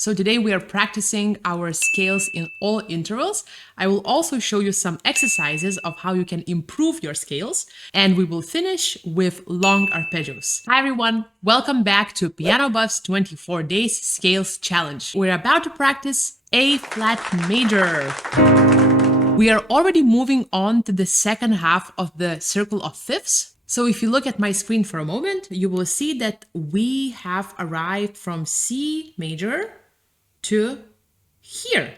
So today we are practicing our scales in all intervals. I will also show you some exercises of how you can improve your scales, and we will finish with long arpeggios. Hi everyone, welcome back to PianoBuffs 24 Days Scales Challenge. We're about to practice A flat major. We are already moving on to the second half of the circle of fifths. So if you look at my screen for a moment, you will see that we have arrived from C major to here.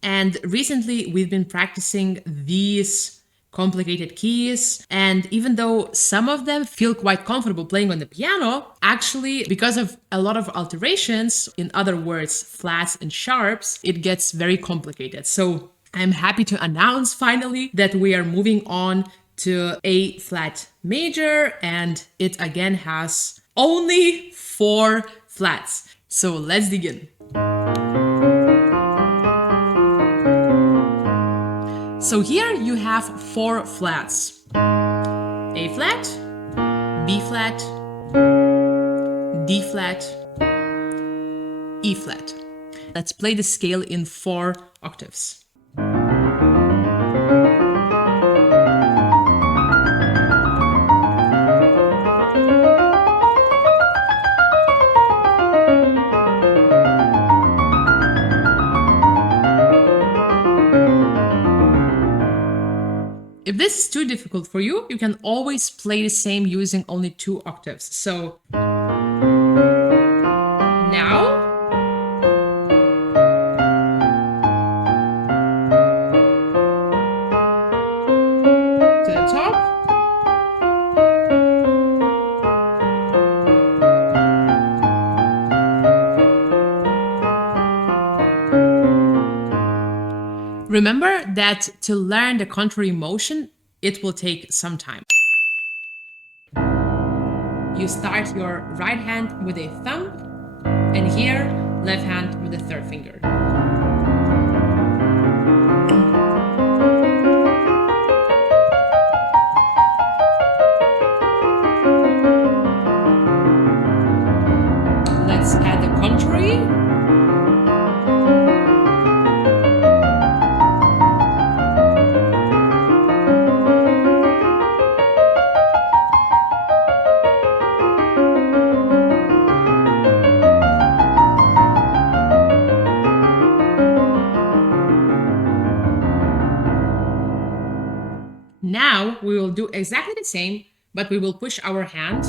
And recently we've been practicing these complicated keys, and even though some of them feel quite comfortable playing on the piano, actually because of a lot of alterations, in other words flats and sharps, it gets very complicated. So I'm happy to announce finally that we are moving on to A flat major, and it again has only 4 flats. So let's begin. So here you have 4 flats: A flat, B flat, D flat, E flat. Let's play the scale in 4 octaves. If this is too difficult for you, you can always play the same using only 2 octaves. So now to the top, remember that to learn the contrary motion, it will take some time. You start your right hand with a thumb, and here, left hand with the 3rd finger. Let's add the contrary. Now we will do exactly the same, but we will push our hand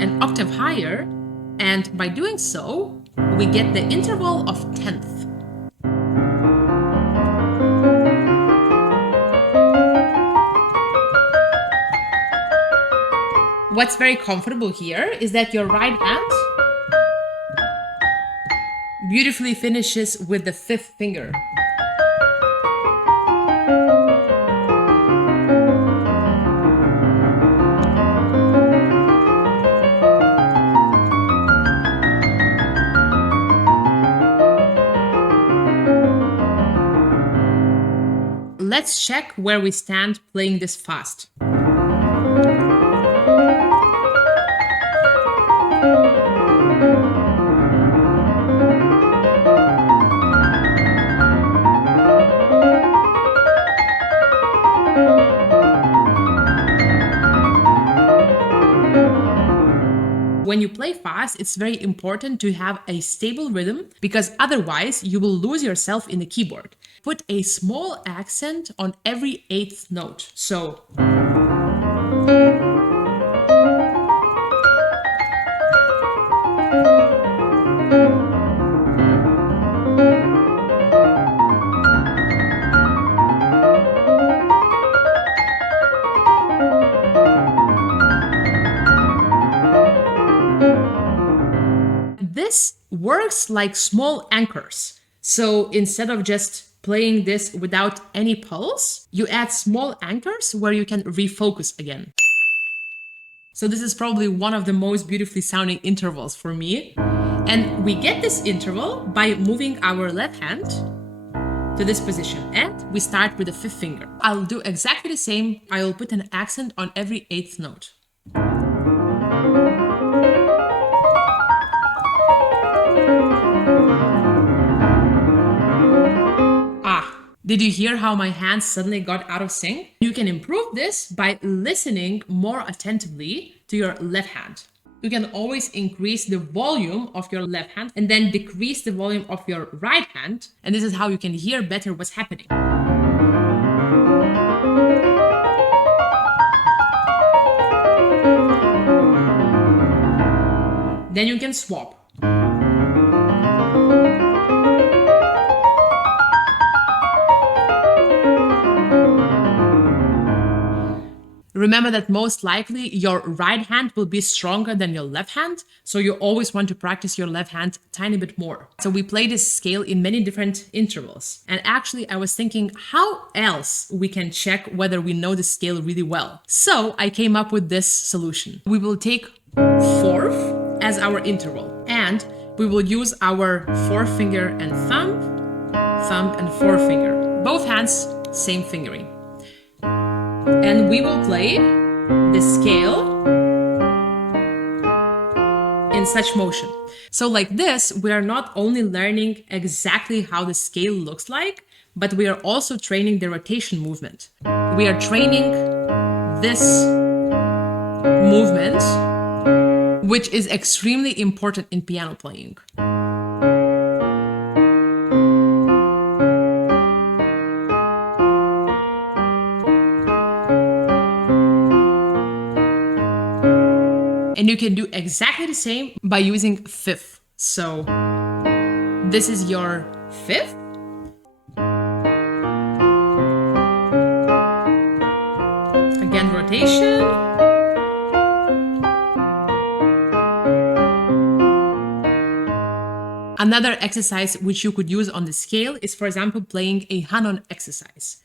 an octave higher, and by doing so, we get the interval of 10th. What's very comfortable here is that your right hand beautifully finishes with the 5th finger. Let's check where we stand playing this fast. When you play fast, it's very important to have a stable rhythm, because otherwise you will lose yourself in the keyboard. Put a small accent on every 8th note. So this works like small anchors. So instead of just playing this without any pulse, you add small anchors where you can refocus again. So this is probably one of the most beautifully sounding intervals for me. And we get this interval by moving our left hand to this position, and we start with the 5th finger. I'll do exactly the same. I will put an accent on every 8th note. Did you hear how my hands suddenly got out of sync? You can improve this by listening more attentively to your left hand. You can always increase the volume of your left hand and then decrease the volume of your right hand. And this is how you can hear better what's happening. Then you can swap. Remember that most likely your right hand will be stronger than your left hand, so you always want to practice your left hand a tiny bit more. So we play this scale in many different intervals. And actually I was thinking how else we can check whether we know the scale really well. So I came up with this solution. We will take fourth as our interval, and we will use our forefinger and thumb and forefinger. Both hands, same fingering. And we will play the scale in such motion. So like this, we are not only learning exactly how the scale looks like, but we are also training the rotation movement. We are training this movement, which is extremely important in piano playing. And you can do exactly the same by using fifth. So this is your fifth. Again, rotation. Another exercise which you could use on the scale is, for example, playing a Hanon exercise.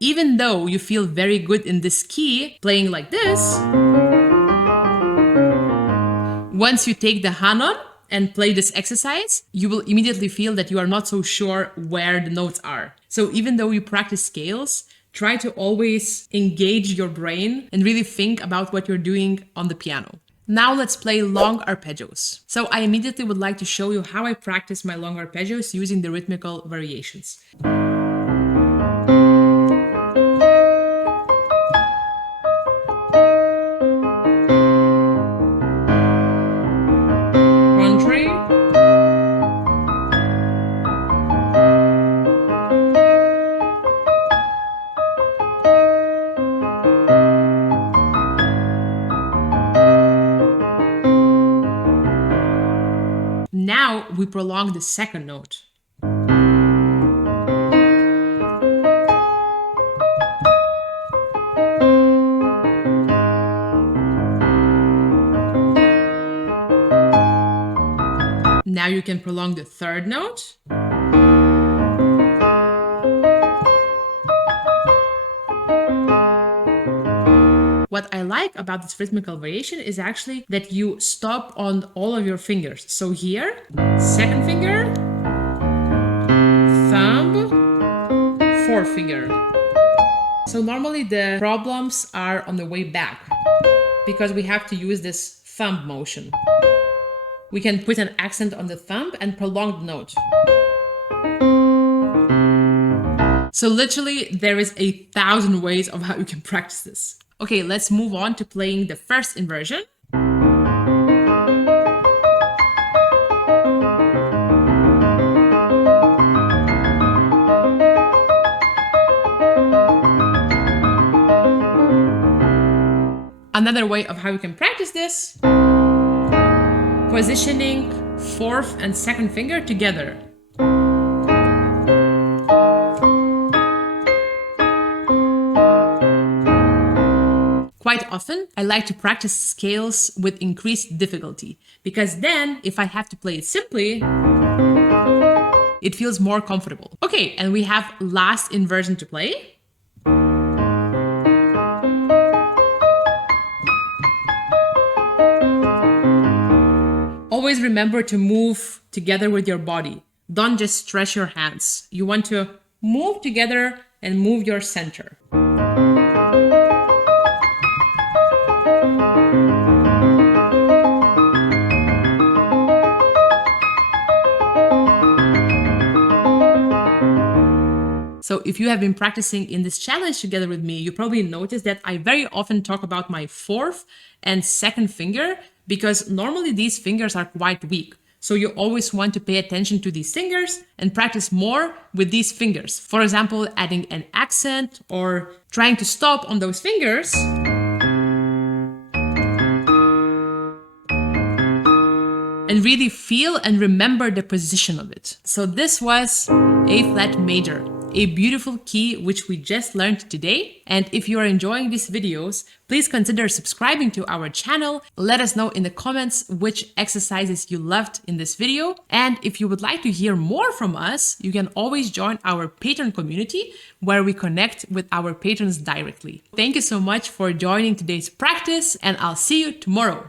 Even though you feel very good in this key, playing like this, once you take the Hanon and play this exercise, you will immediately feel that you are not so sure where the notes are. So even though you practice scales, try to always engage your brain and really think about what you're doing on the piano. Now let's play long arpeggios. So I immediately would like to show you how I practice my long arpeggios using the rhythmical variations. Now we prolong the second note. Now you can prolong the third note. What I like about this rhythmical variation is actually that you stop on all of your fingers. So here, second finger, thumb, forefinger. So normally the problems are on the way back because we have to use this thumb motion. We can put an accent on the thumb and prolong the note. So literally there is 1,000 ways of how you can practice this. Okay, let's move on to playing the first inversion. Another way of how you can practice this, positioning fourth and second finger together. Quite often, I like to practice scales with increased difficulty, because then if I have to play it simply, it feels more comfortable. Okay, and we have last inversion to play. Always remember to move together with your body. Don't just stretch your hands. You want to move together and move your center. So if you have been practicing in this challenge together with me, you probably noticed that I very often talk about my fourth and second finger because normally these fingers are quite weak. So you always want to pay attention to these fingers and practice more with these fingers. For example, adding an accent or trying to stop on those fingers. And really feel and remember the position of it. So this was A flat major, a beautiful key which we just learned today. And if you are enjoying these videos, please consider subscribing to our channel. Let us know in the comments which exercises you loved in this video. And if you would like to hear more from us, you can always join our patron community where we connect with our patrons directly. Thank you so much for joining today's practice, and I'll see you tomorrow.